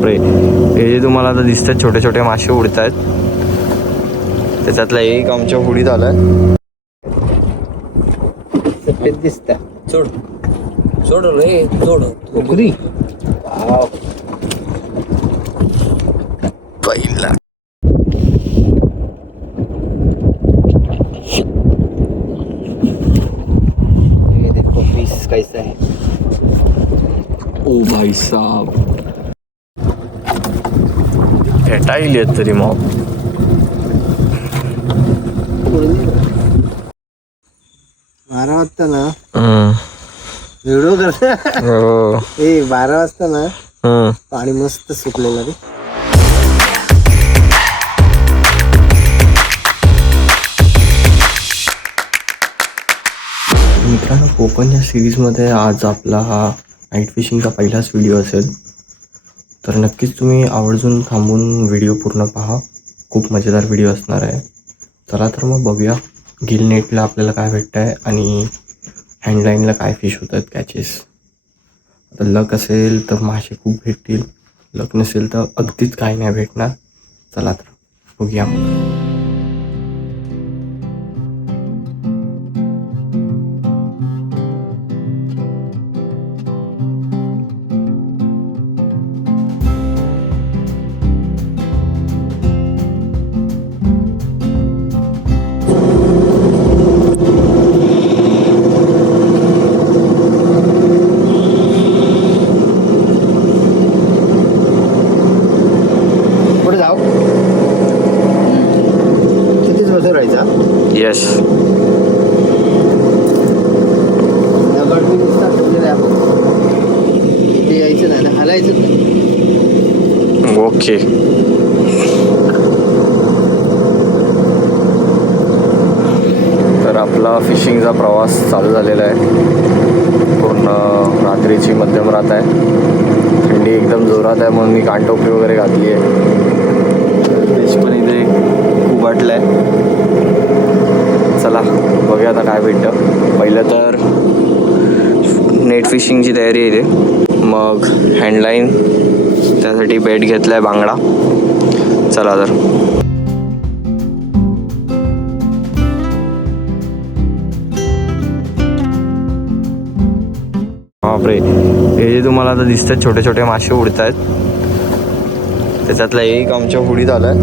बापरे, हे जे तुम्हाला आता दिसतात छोटे छोटे मासे उडत आहेत, त्याच्यातला एक आमच्या होडीत आलाय. सफेद दिसत. सोड सोड रे सोड. उकरी पहिला ये देखो पीस कैसा है. ओ भाई साहब, भेटायला येत तरी मग. 12 वाजता ना व्हिडिओ करता. हो. 12 वाजता ना पाणी मस्त सुकलेलं रे. मित्रांनो, कोकण या सिरीजमध्ये आज आपला हा नाईट फिशिंगचा पहिलाच व्हिडिओ असेल, तर नक्कीच तुम्ही आवर्जून थांबून व्हिडिओ पूर्ण पहा. खूप मजेदार व्हिडिओ असणार आहे. चला तर मग बघूया गिल नेटला आपल्याला काय भेटतं आहे आणि हँडलाईनला काय फिश होत आहेत, कॅचेस. आता लक असेल तर मासे खूप भेटतील, लक नसेल तर अगदीच काही नाही भेटणार. चला तर बघूया. पुढे जाऊ. कितीच बसून राहायचा. येस, दगड बी दिसतात वगैरे. आपण इथे यायचं नाही ना, हलायचं नाही. ओके. तर आपला फिशिंगचा प्रवास चालू झालेला आहे. पूर्ण रात्रीची मध्यम रात आहे, थंडी एकदम जोरात आहे, म्हणून मी कानटोपी वगैरे घातली आहे. फिश पण इथे उघडलं आहे. चला बघूया आता काय भेटतं. पहिलं तर नेट फिशिंगची तयारी आहे इथे, मग हँडलाईन, त्यासाठी बेट घेतला आहे बांगडा. चला तर. बापरे, हे जे तुम्हाला आता दिसतात छोटे छोटे मासे उडत आहेत, त्याच्यातला एक आमच्या होडीत आलाय.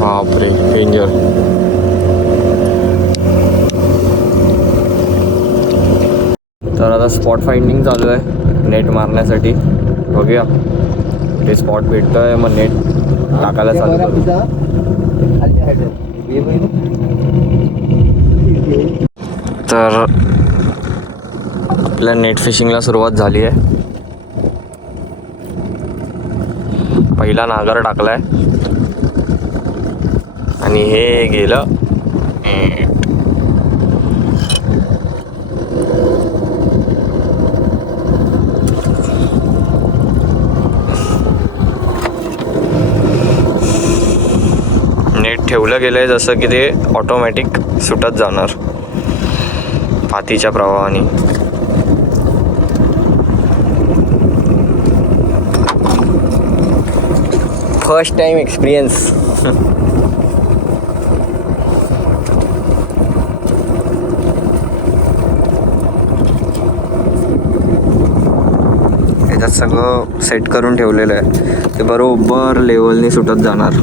बापरे, डेंजर. तर आता स्पॉट फाइंडिंग चालू आहे नेट मारण्यासाठी. बघूया ते स्पॉट भेटतोय, मग नेट टाकायला चालू करू. तर आपल्या नेट फिशिंगला सुरुवात झाली आहे. पहिला नागर टाकलाय आणि हे गेलं. नेट ठेवलं गेलंय जसं की ते ऑटोमॅटिक सुटत जाणार पातीच्या प्रवाहाने. First time experience. याच्यात सगळं सेट करून ठेवलेलं आहे, ते बरोबर लेवलने सुटत जाणार.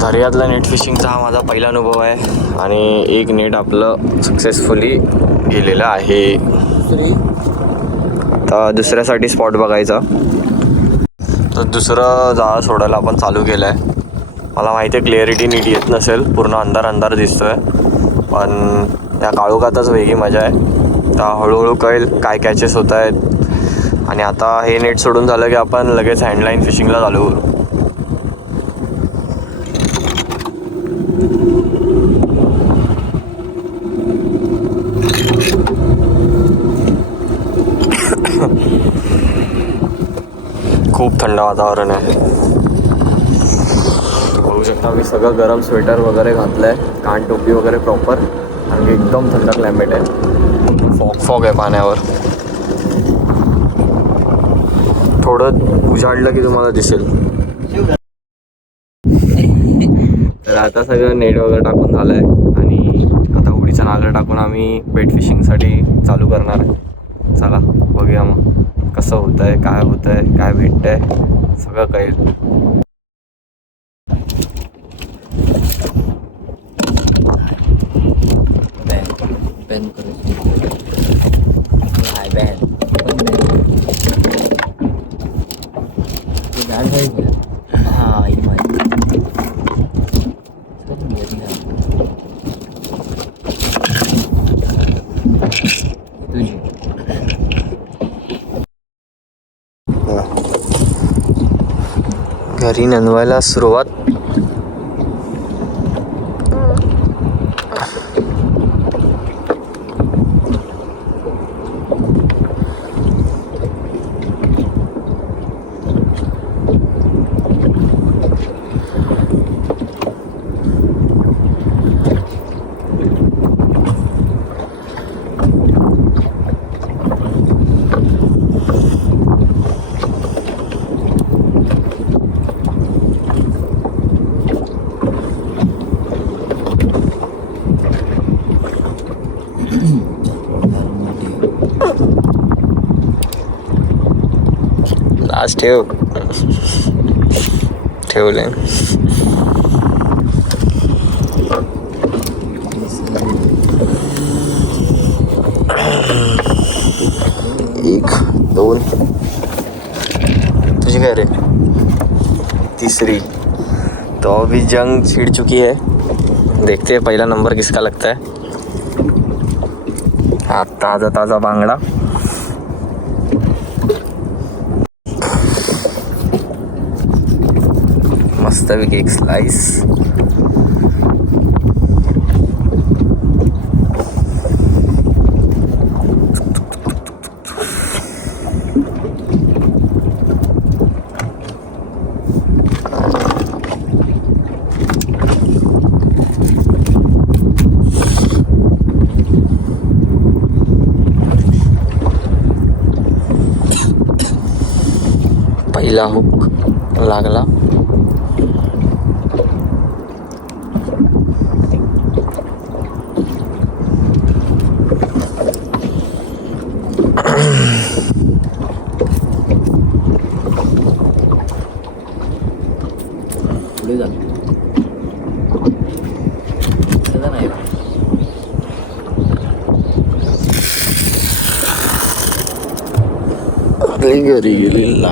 दर्यातला नेट फिशिंगचा हा माझा पहिला अनुभव आहे आणि एक नेट आपलं सक्सेसफुली गेलेलं आहे. तर दुसऱ्यासाठी स्पॉट बघायचा. तर दुसरं जाळं सोडायला आपण चालू केलं आहे. मला माहिती आहे क्लिअरिटी नीट येत नसेल, पूर्ण अंधार अंधार दिसतो आहे, पण या काळोखातच वेगळी मजा आहे. तर हळूहळू कळेल काय कॅचेस होत आहेत, आणि आता हे नेट सोडून झालं की आपण लगेच हँडलाईन फिशिंगला चालू करू. खूप थंड वातावरण आहे. बघू शकता मी सगळं गरम स्वेटर वगैरे घातलंय, कान टोपी वगैरे प्रॉपर, आणि एकदम थंड क्लायमेट आहे. फॉग आहे पाण्यावर. थोडं उजाडलं की तुम्हाला दिसेल. तर आता सगळं नेट वगैरे टाकून झालं आहे आणि आता उडीचा नागर टाकून आम्ही बेट फिशिंगसाठी चालू करणार आहे. चला बघूया मग कसं होतं आहे, काय होतं आहे, काय भेटतं आहे, सगळं कळेल. बॅन करू. नाही बॅन हा ही माहिती तुझी. घरी ननवायला सुरुवात. आज ठेवले. एक दोन, तुझी काय रे? तीसरी. तो अभी जंग छिड़ चुकी है. देखते हैं पहला नंबर किसका लगता है. हा ताज़ा ताज़ा बांगड़ा. मस्तपैकी एक स्लाइस. पहिला हुक लागला. पुढे जा. नाही घरी गेलेला.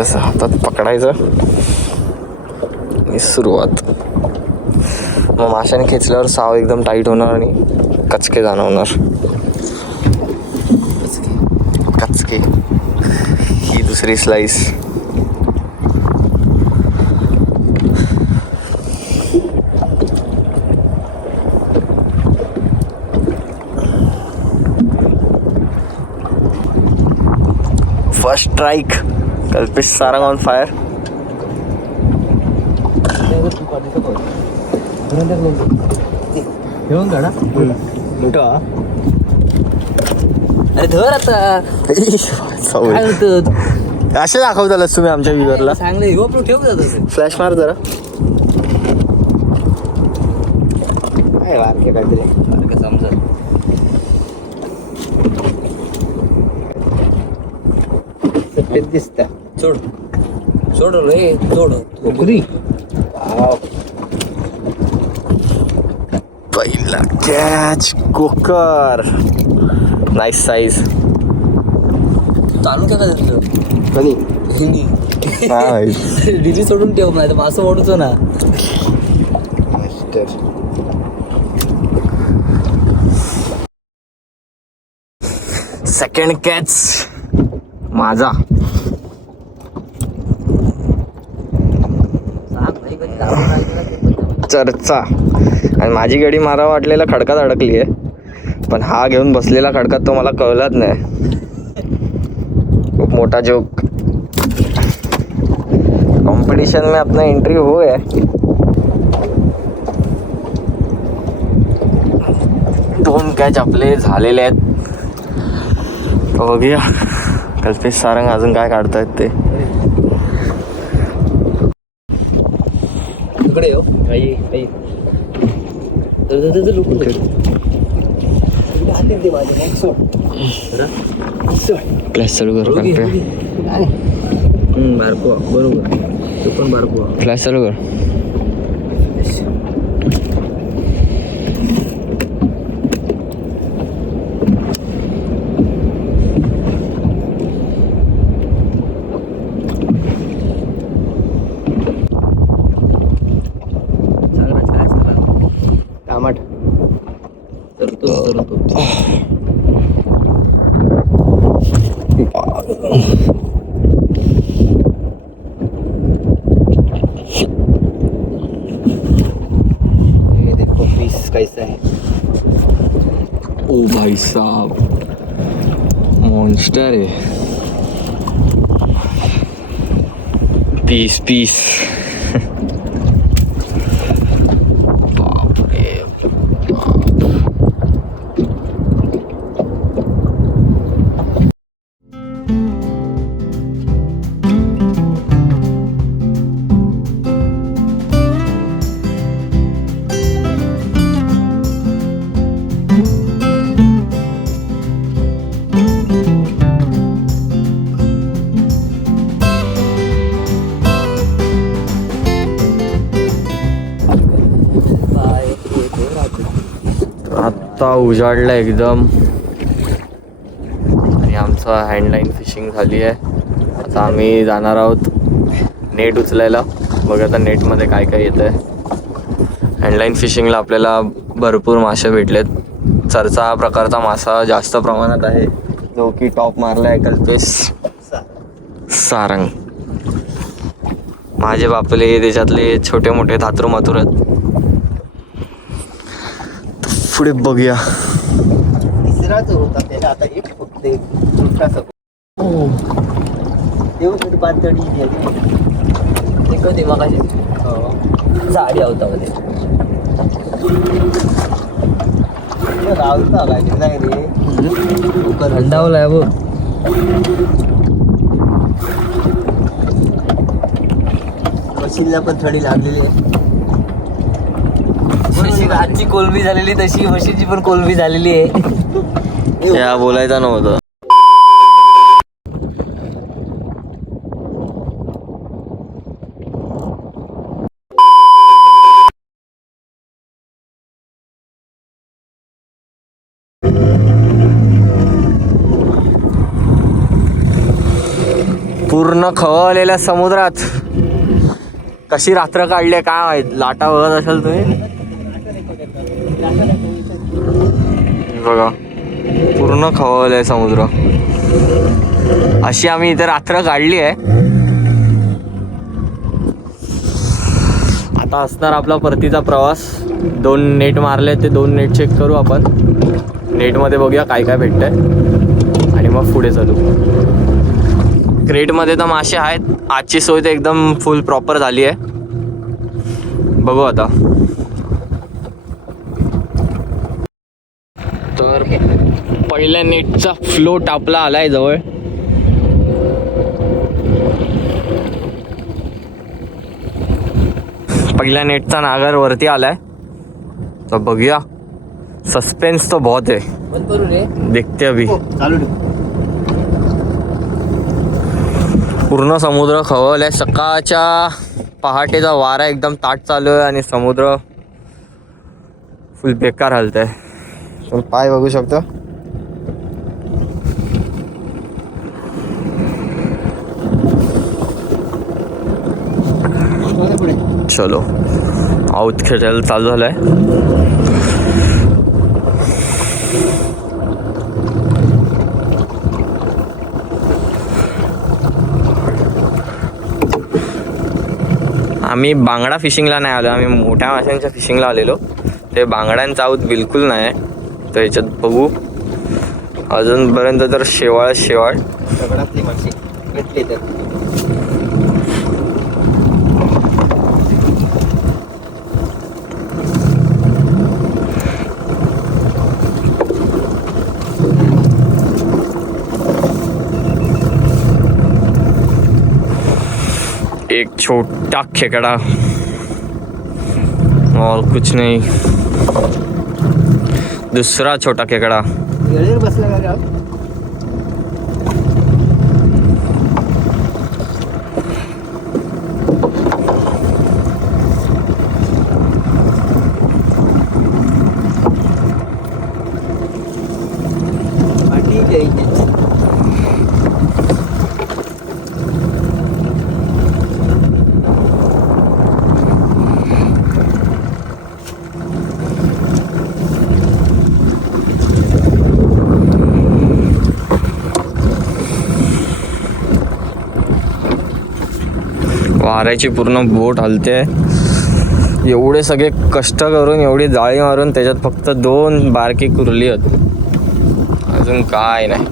असं हातात पकडायचं आणि सुरुवात. मग माशाने खेचल्यावर साव एकदम टाईट होणार आणि कचके जाणवणार. कचके. ही दुसरी slice. First strike. Kalpesh Sarang on fire. घेऊन काढा. अरे धर आता. काय होतं असे दाखवतालच तुम्ही आमच्या व्ह्यूअरला. चांगले आपलं ठेव जात. फ्लॅश मार जरा. काय वारके काहीतरी वारके समजा. दिसत सोड सोड रे सोड. पहिला कॅच कोकर. Nice size. चालू काय का कधी डिली सोडून ठेव नाही तर असं ओढतो ना. सेकंड कॅच माझा. चर्चा. आणि माझी गडी मारा वाटलेला खडकात अडकली आहे, पण हा घेऊन बसलेला खडकात तो मला कळलाच नाही. खूप मोठा जोक. कंपटीशन में अपना एंट्री हो है. दोन कॅच आपले झालेले आहेत. बघूया कल्पेश सारंग अजून काय काढतायत ते. इकडे हो फ्लॅश चालू कर. बारको बरोबर, तो पण बारको. फ्लॅश चालू कर. टमाट तरतो. ये देखो पीस कैसा है. ओ भाई साहब, मॉन्स्टर है. Piece piece. आत्ता उजाडला एकदम आणि आमचा हँडलाईन फिशिंग झाली आहे. आता आम्ही जाणार आहोत नेट उचलायला. बघा आता नेटमध्ये काय काय येतं आहे. हँडलाईन फिशिंगला आपल्याला भरपूर मासे भेटलेत. चरचा हा प्रकारचा मासा जास्त प्रमाणात आहे, जो की टॉप मारला आहे कल्पेश सारंग. माझे बापले त्याच्यातले छोटे मोठे धातरू मातूर आहेत. पुढे बघूया. तिसराच होता त्याला, आता एक फक्त देऊ पातळी कधी मगाशी झाडी होता मध्ये रावता काय रे हंडावलाय बघ. मशीनला पण थोडी लागलेली आहे. आजची कोलबी झालेली तशी म्हशीची पण कोलबी झालेली आहे. या बोलायचं नव्हतं. पूर्ण खवळलेल्या समुद्रात कशी रात्र काढली आहे काय माहित. लाटा बघत असाल तुम्ही. बघा पूर्ण खवळलंय समुद्र. अशी आम्ही इथे रात्र काढली आहे. आता असणार आपला परतीचा प्रवास. 2 नेट मारले, ते 2 नेट चेक करू आपण. नेटमध्ये बघूया काय काय भेटतंय आणि मग पुढे चालू. क्रेटमध्ये तर मासे आहेत. आजची सोय तर एकदम फुल प्रॉपर झाली आहे. बघू आता. तर पहिल्या नेटचा फ्लोट आपला आलाय जवळ. पहिल्या नेटचा नागर वरती आलाय. तर बघूया. सस्पेन्स तो बहुत है. देखते अभी. पूर्ण समुद्र खवळलाय. सकाळच्या पहाटेचा वारा एकदम ताट चालू आहे आणि समुद्र फुल बेकार हालत आहे. तुम्ही पाय बघू शकता. चलो आऊत खेळायला चालू झालाय. आम्ही बांगडा फिशिंगला नाही आलो, आम्ही मोठ्या माशांच्या फिशिंगला आलेलो. ते बांगड्यांचा आऊत बिलकुल नाही आहे. तर याच्यात बघू अजूनपर्यंत तर शेवाळ दगडातली माशी भेटली तर. एक छोटा खेकडा और कुछ नहीं. दूसरा छोटा खेकडा. येळेवर बसला का गाव? ठीक आहे. वाऱ्याची पूर्ण बोट हलते. एवढे सगळे कष्ट करून एवढी जाळी मारून त्याच्यात फक्त 2 बारकी कुर्ली होती, अजून काय नाही.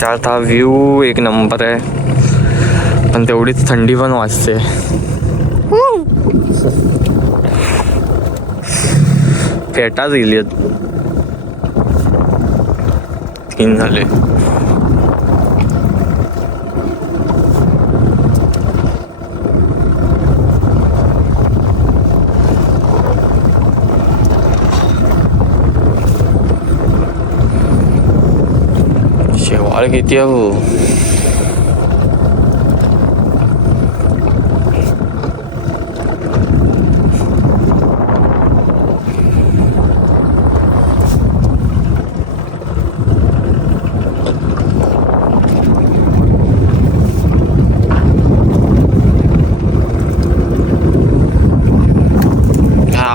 त्यात हा व्ह्यू एक नंबर आहे, पण तेवढीच थंडी पण वाजते. फेटाच गेली 3 झाले. शेवाळ किती आहे हो.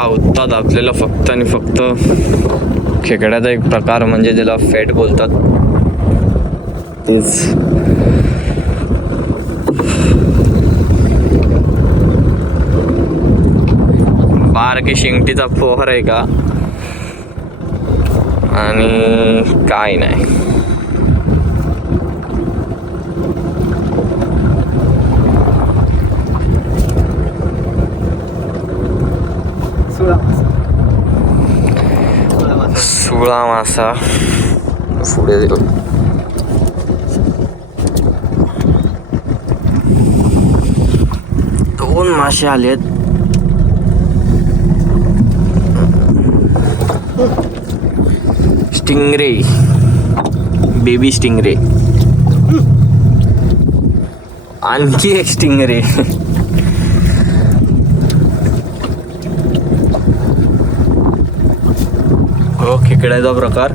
उत्ताद आपल्याला फक्त आणि फक्त खेकड्याचा एक प्रकार म्हणजे ज्याला फेट बोलतात तेच. बारकी शिंगटीचा पोहर आहे का आणि काय नाही. सुळा मासा पुढे गेलो. दोन मासे आलेत. Stingray, baby stingray. आणखी एक स्टिंगरे. हो खेकड्याचा प्रकार.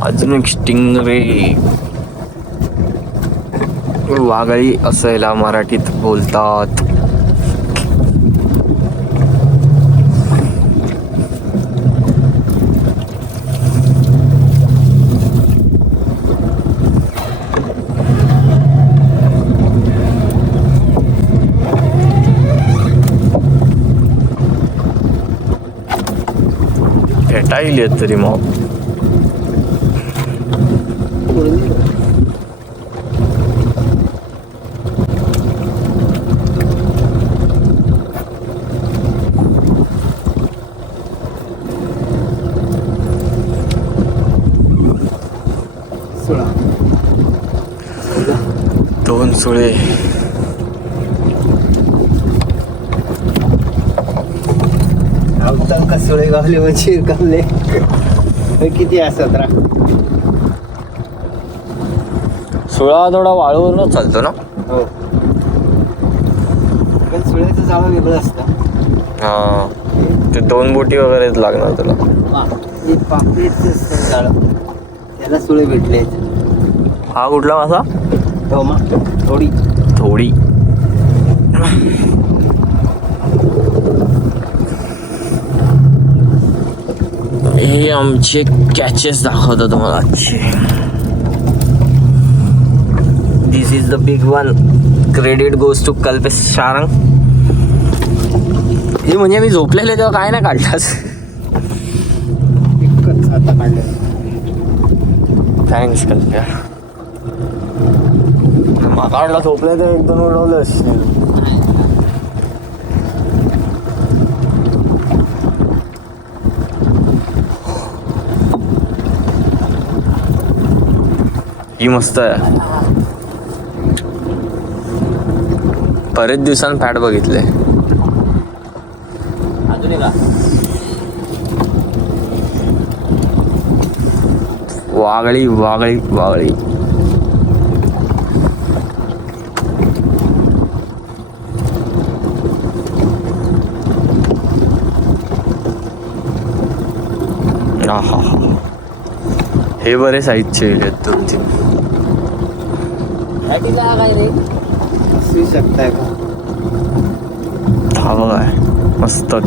अजून एक स्टिंगरे, वागळी असं याला मराठीत बोलतात. भेटायली तरी मग दोन सुळे. सुळे गावले म्हणजे गावले किती असत रा. सुळा थोडा वाळूवरच चालतो ना. हो पण सुळ्याचं जाळं वेगळं असतं. हा ते 2 बोटी वगैरेच लागणार तुला. हे पापलेटचे जाळं त्याला सुळे भेटले. हा कुठला मासा? टोमा थोडी थोडी. हे आमचे कॅचेस दाखवतो तुम्हाला आजचे. This is the big one. Credit goes to Kalpesh Sharang. हे म्हणजे मी झोपलेले तेव्हा काय ना काढलास. आता काढलं. थँक्स कल्प्या. काढला झोपले तर 1-2 उडवले असतील. ही मस्त आहे. बरेच दिवसांनी पॅट बघितले. अजून का वागळी वागळी वागळी. हा हे बरे साईजचे आहेत 2-3. काय रे असू शकताय का? हा बघा मस्तच.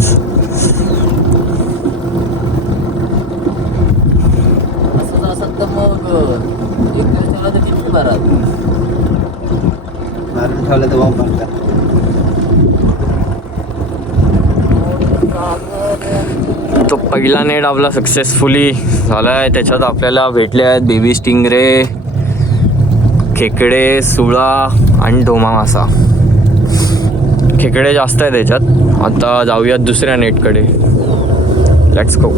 असं तर मग एक दिवस ठेवला तर किती मारून ठेवलं तर वाव मारतात. तो पहिला नेट आपला सक्सेसफुली झाला आहे. त्याच्यात आपल्याला भेटले आहेत बेबी स्टिंगरे, खेकडे, सुळा आणि ढोमा मासा. खेकडे जास्त आहे त्याच्यात. आता जाऊयात दुसऱ्या नेटकडे. Let's go.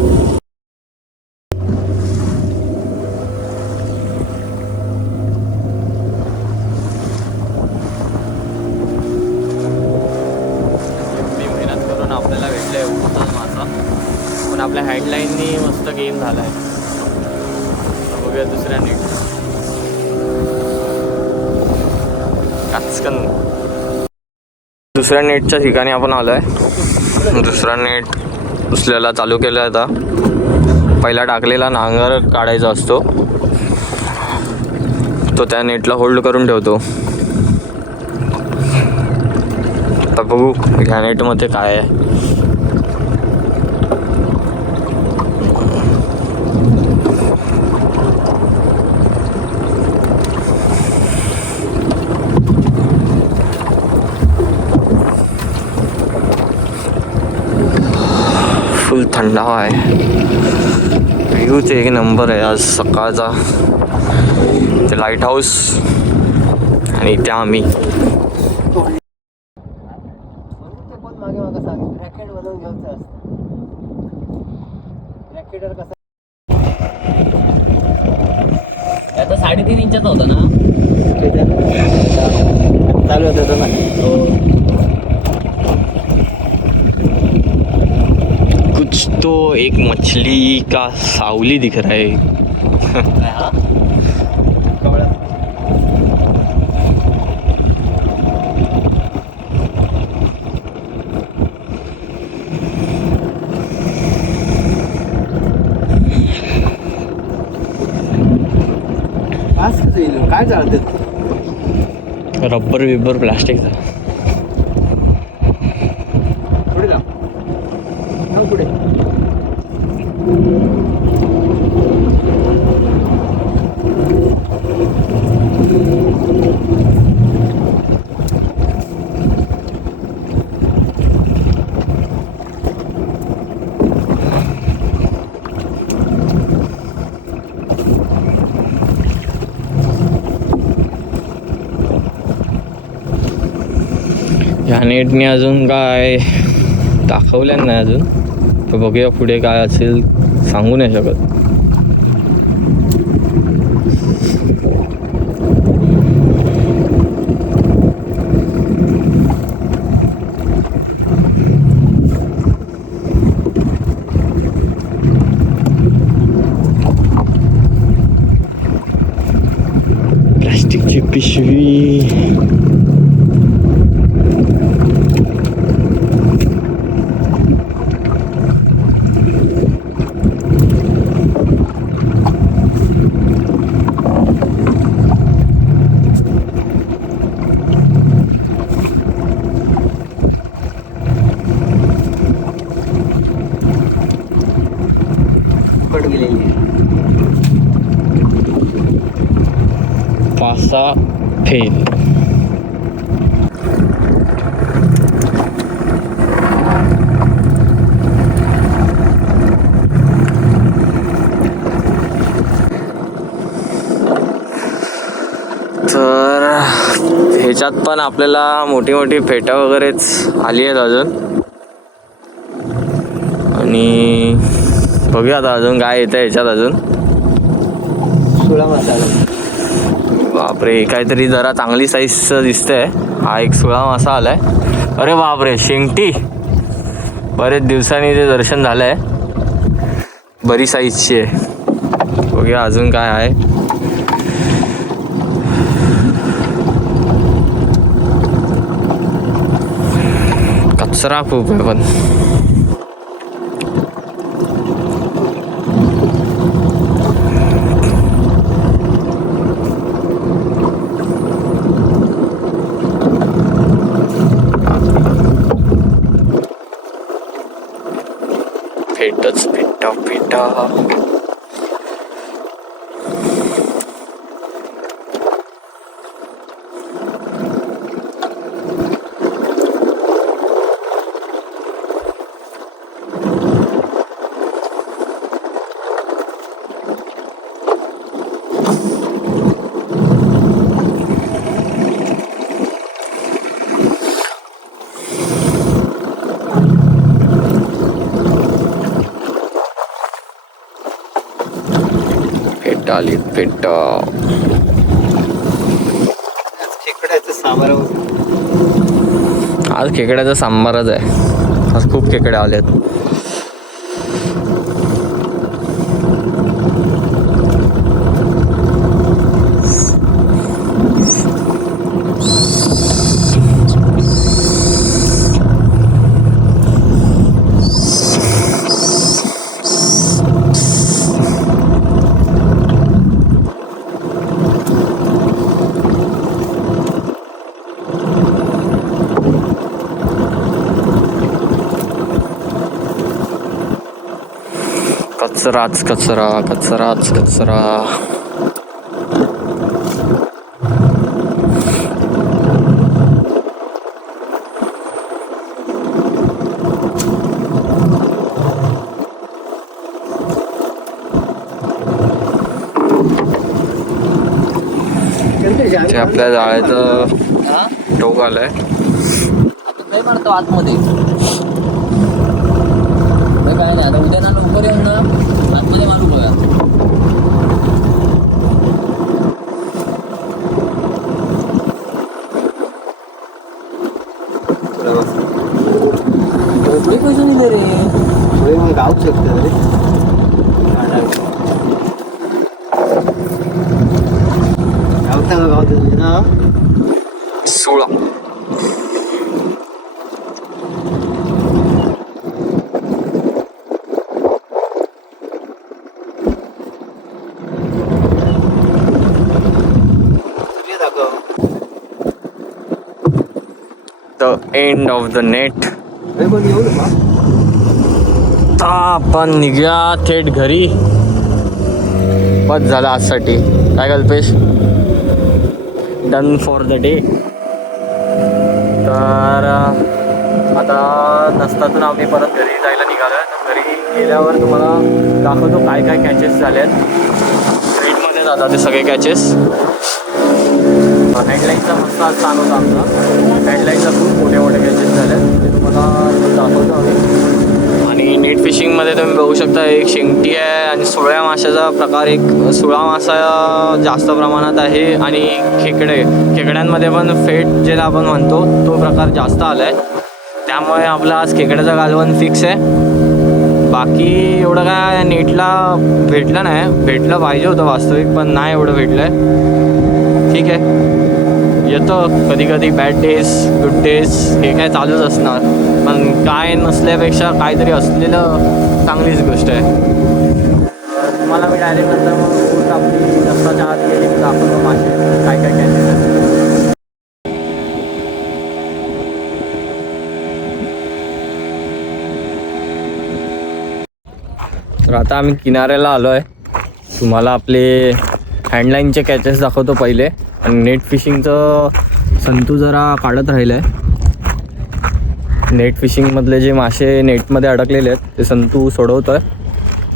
मेहनत करून आपल्याला भेटले एवढाच मासा. पण आपल्या हँडलाईननी मस्त गेम झाला आहे. बघूया दुसऱ्या नेट. काचकन. दुसऱ्या नेटच्या ठिकाणी आपण आलो आहे. दुसरा नेट उचलायला चालू केला आहे आता. पहिला टाकलेला नांगर काढायचा असतो तो त्या नेटला होल्ड करून ठेवतो. आता बघू ह्या नेटमध्ये काय आहे. फुल थंड हवा आहे. व्ह्यूच एक नंबर आहे आज सकाळचा. ते लाईट हाऊस आणि इथे आम्ही. मागे मागे सांगितलं रॅकेट बनवून घ्यायचं असतं. रॅकेटर कसं आता 3.5 इंचाचा होता ना. चालू होतं ना. कुछ तो एक मछली का सावली दिख रहा है. काय चालतं? रबर बिब्बर प्लास्टिकचा. पुढे जा. पुढे ह्या नेटने अजून काय दाखवलं नाही अजून. तर बघूया पुढे काय असेल. सांगू नाही शकत. प्लास्टिकची पिशवी. मासा फेल. तर ह्याच्यात पण आपल्याला मोठी मोठी फेटा वगैरेच आली आहेत अजून. आणि बघूया आता अजून काय येतं ह्याच्यात अजून. सुळा मसाला. बापरे, काहीतरी जरा चांगली साईजचं दिसतंय. हा एक सुळा मासा आलाय. अरे बापरे, शेंगटी. बरेच दिवसांनी ते दर्शन झालंय. बरी साईजची आहे. बघूया अजून काय आहे. कचरा खूप आहे पण. फेटच फेटा फेटा. फेटा आली फेटा. खेकड्याचं सांबार. आज खेकड्याचा सांबारच आहे. आज खूप खेकडे आलेत. कचराच कचरा कचराच कचरा. ते आपल्या जाळ्याचं टोक आलंय. आता काय मारतो आतमध्ये. काय नाही, आता उद्या ना लवकर येऊन ना आतमध्ये मारू बघा. झोपडी कशी नाही रे. मग गाव शकतो रे. गावता गाव ना सोळा. The end of the net. आता आपण निघूया थेट घरी. बस झाला आजसाठी. काय Kalpesh? Done for the day. तर आता नसतातून आम्ही परत घरी जायला निघालो आहे. तर घरी गेल्यावर तुम्हाला दाखवतो काय काय कॅचेस झाले आहेत. ट्रेडमध्ये जातात ते सगळे कॅचेस. हेडलाईनचा मस्त आज चालू होता आमचा. हेडलाईनचा खूप मोठे मोठे कॅचेस झाले आहेत. ते तुम्हाला दाखवतो आम्ही. आणि नेट फिशिंगमध्ये तुम्ही बघू शकता एक शेंगटी आहे आणि सुळ्या माशाचा प्रकार. एक सुळा मासा जास्त प्रमाणात आहे आणि खेकड्यांमध्ये पण फेट ज्याला आपण म्हणतो तो प्रकार जास्त आला आहे. त्यामुळे आपला आज खेकड्याचा कालवण फिक्स आहे. बाकी एवढं काय नेटला भेटलं नाही. भेटलं पाहिजे होतं वास्तविक, पण नाही एवढं भेटलं आहे. ठीक आहे, येतं कधी कधी बॅड डेज गुड डेज हे काय चालूच असणार. पण काय नसल्यापेक्षा काहीतरी असलेलं चांगलीच गोष्ट आहे. तुम्हाला मी डायरेक्ट नंतर मग आपली रस्त्याच्या आत गेली की दाखवतो मासे काय काय कॅचेस आहेत. तर आता आम्ही किनाऱ्याला आलो आहे. तुम्हाला आपले हँडलाईनचे कॅचेस दाखवतो पहिले. आणि नेट फिशिंगचं संतू जरा काढत राहिलं आहे. नेट फिशिंगमधले जे मासे नेटमध्ये अडकलेले आहेत ते संतू सोडवतो आहे.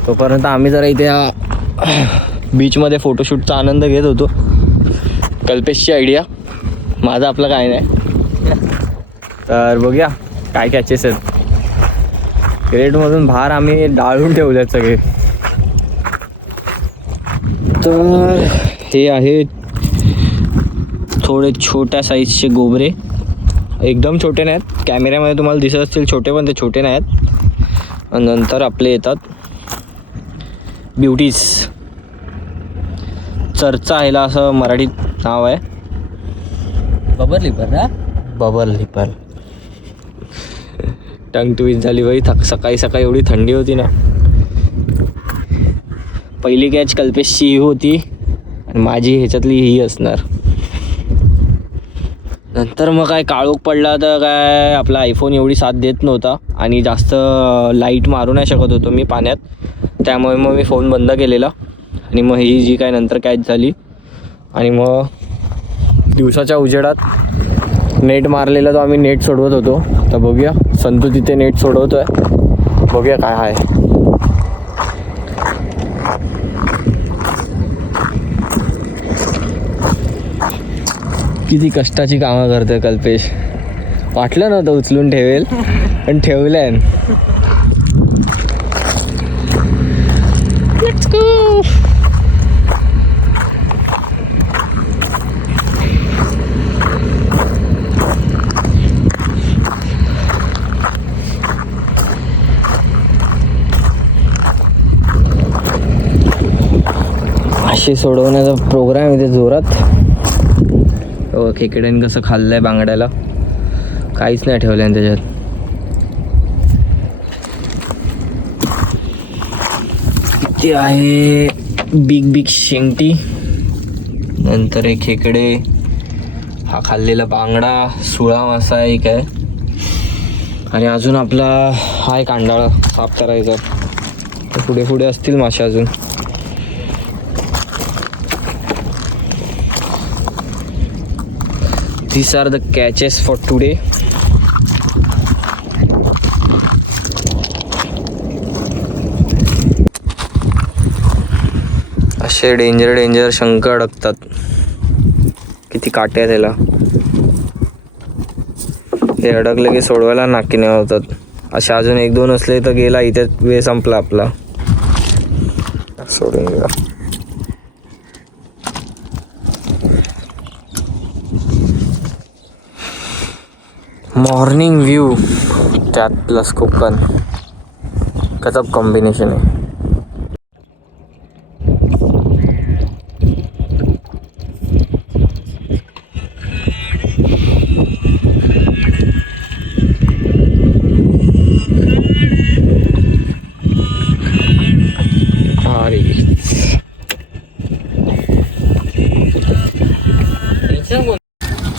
तोपर्यंत आम्ही जरा इथे बीचमध्ये फोटोशूटचा आनंद घेत होतो. कल्पेशची आयडिया, माझं आपलं काय नाही. तर बघूया काय कॅचेस आहेत. क्रेटमधून बाहेर आम्ही डाळून ठेवले आहेत सगळे. तर हे आहे थोडे छोट्या साईजचे गोबरे, एकदम छोटे नाहीत. कॅमेऱ्यामध्ये तुम्हाला दिसत असतील छोटे, पण ते छोटे नाहीत. आणि नंतर आपले येतात ब्युटीज. चर्चा ह्याला असं मराठीत नाव आहे. बबर लिपर ना, बबल लिपर. टंग ट्विस्ट झाली बाई. सकाळी सकाळी एवढी थंडी होती ना. पहिली कॅच कल्पेशची ही होती आणि माझी ह्याच्यातली ही असणार. नंतर मग काय काळोख पडला तर काय आपला आयफोन एवढी साथ देत नव्हता आणि जास्त लाईट मारू नाही शकत होतो मी पाण्यात. त्यामुळे मग मी फोन बंद केलेला आणि मग ही जी काय नंतर कॅच झाली. आणि मग दिवसाच्या उजेडात नेट मारलेला तो आम्ही नेट सोडवत होतो. तर बघूया संतू तिथे नेट सोडवतो आहे. बघूया काय आहे. किती कष्टाची कामं करते कल्पेश. वाटलं नव्हतं उचलून ठेवेल, पण ठेवलंय. Let's go. मासे सोडवण्याचा प्रोग्राम इथे जोरात. खेकड्याने कसं खाल्लंय बांगड्याला, काहीच नाही ठेवलंय त्याच्यात. इथे आहे बिग बिग शेंगटी, नंतर एक खेकडे, हा खाल्लेला बांगडा, सुळा मासा एक आहे आणि अजून आपला हा एक अंडाळा साफ करायचा. पुढे पुढे असतील मासे अजून. These are the catches for today. असे डेंजर शंख अडकतात. किती काटे आहेत त्याला. हे अडकले की सोडवायला नाकीने होतात. असे अजून एक दोन असले तर गेला इथे वेळ संपला आपला. सोडून गेला. मॉर्निंग व्ह्यू त्यात प्लस कोकण, गजब कॉम्बिनेशन आहे.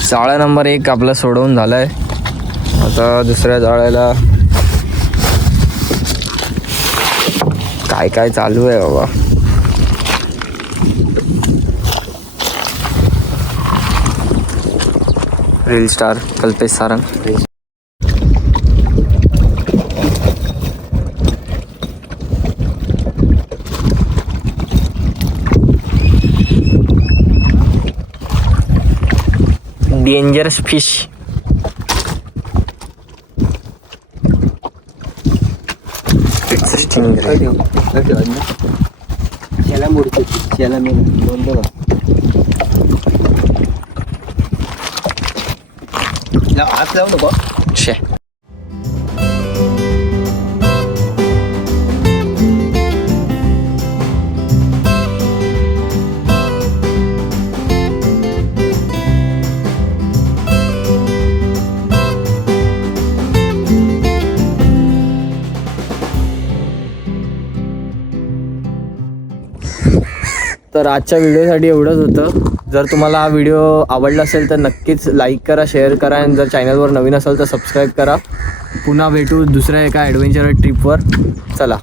जाळा नंबर 1 आपला सोडवून झालाय. आता दुसऱ्या जाळ्याला काय काय चालू आहे बाबा. Reel star Kalpesh Sarang. Dangerous fish. त्याला मोडतो, त्याला मी दोन हात लावू नको. शे तर आजच्या व्हिडिओसाठी एवढंच होतं. जर तुम्हाला हा व्हिडिओ आवडला असेल तर नक्कीच लाईक करा, शेअर करा आणि जर चॅनलवर नवीन असाल तर सबस्क्राईब करा. पुन्हा भेटू दुसऱ्या एका ॲडव्हेंचर ट्रिपवर. चला.